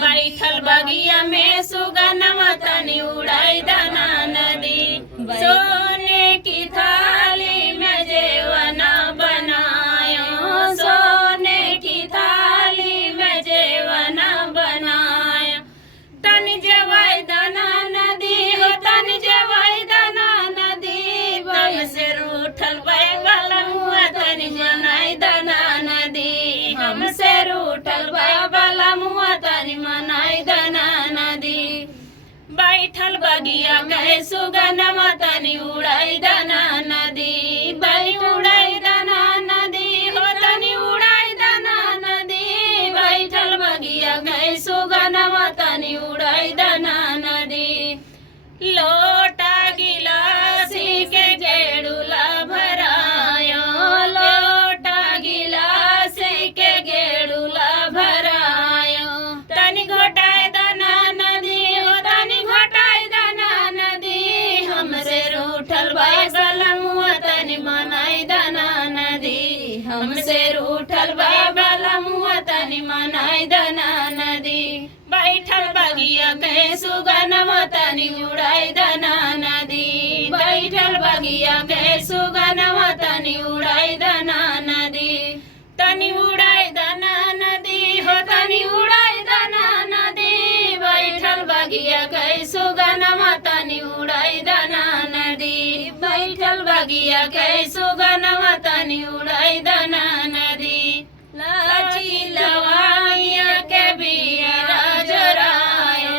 बैठल बगिया में सुगनवा तनी उड़ाई दाना नदी। सोने की थाली में जेवना बनायो, सोने की थाली में जेवना बनायो। तनी जेवाई दाना नदी हो, तनी जेवाई दाना नदी। बम से रूठल बैबला मुआ तनी जनाई दाना नदी। हमसे रूठल बैबला मुआ तनी मनाई दाना नदी। बैठल बगिया कहे सुगनवा तनी उड़ाई दाना नदी। बनी उड़ाई दाना नदी हो, तनी उड़ाई दाना नदी। बैठल बगिया कहे सुगनवा तनी उड़ाई दाना नदी। लोटा गिलासी के गेड़ुला भरायो, लोटा गिलासी के गेड़ुला भरायो। तनी घोटाई दाना नदी हो, तनी घोटाई दाना नदी। हमसे रूठल बैबला मुआ तनी मनाई दाना नदी। हमसे रूठल बैबला मुआ तनी मनाई दाना नदी। बैठल बगिया कहे सुगनवा तनी उड़ाई दाना नदी। बैठल बगिया कहे सुगनवा तनी उड़ाई दाना नदी। तनी उड़ाई दाना नदी हो, तनी उड़ाई दाना नदी। बैठल बगिया कहे सुगनवा तनी उड़ाई दाना नदी। बैठल बगिया कहे सुगनवा तनी उड़ाई दाना नदी। लाची लवांगिया के बिया जोरायो,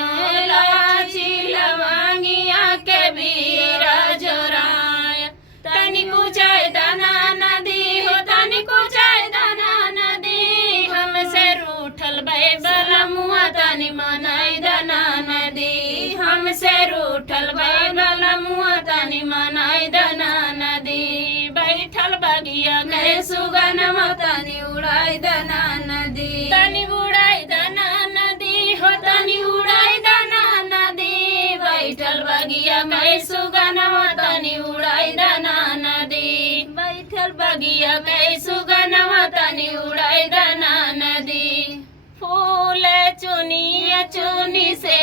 लाची लवांगिया के बिया जोरायो। तनी कुचाई दाना नदी हो, तनी कुचाई दाना नदी। हमसे रूठल बैबला मुआ तनी मनाई दाना नदी। हमसे रूठल बैबला मुआ तनी मनाई दाना नदी। बैठल बगिया कहे सुगनवा तनी उड़ाई दाना नदी। तनी उड़ाई दाना नदी हो, तनी उड़ाई दाना नदी। बैठल बगिया कहे सुगनवा तनी उड़ाई दाना नदी। बैठल बगिया कहे सुगनवा तनी उड़ाई दाना नदी। फूल चुनिया चुनी से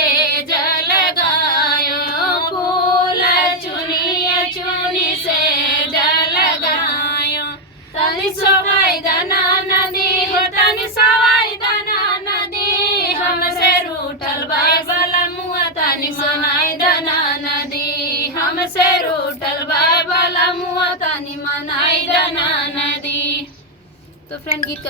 जल गायो, फूल चुनिया चुनी से जल गायो। तनी सवाई दाना नदी हो, तनी सवाई दाना नदी। हमसे रूठल बैबला मुआ तनी मनाई दाना नदी। हमसे रूठल बैबला मुआ तनी मनाई दाना नदी। तो फ्रेंड गीत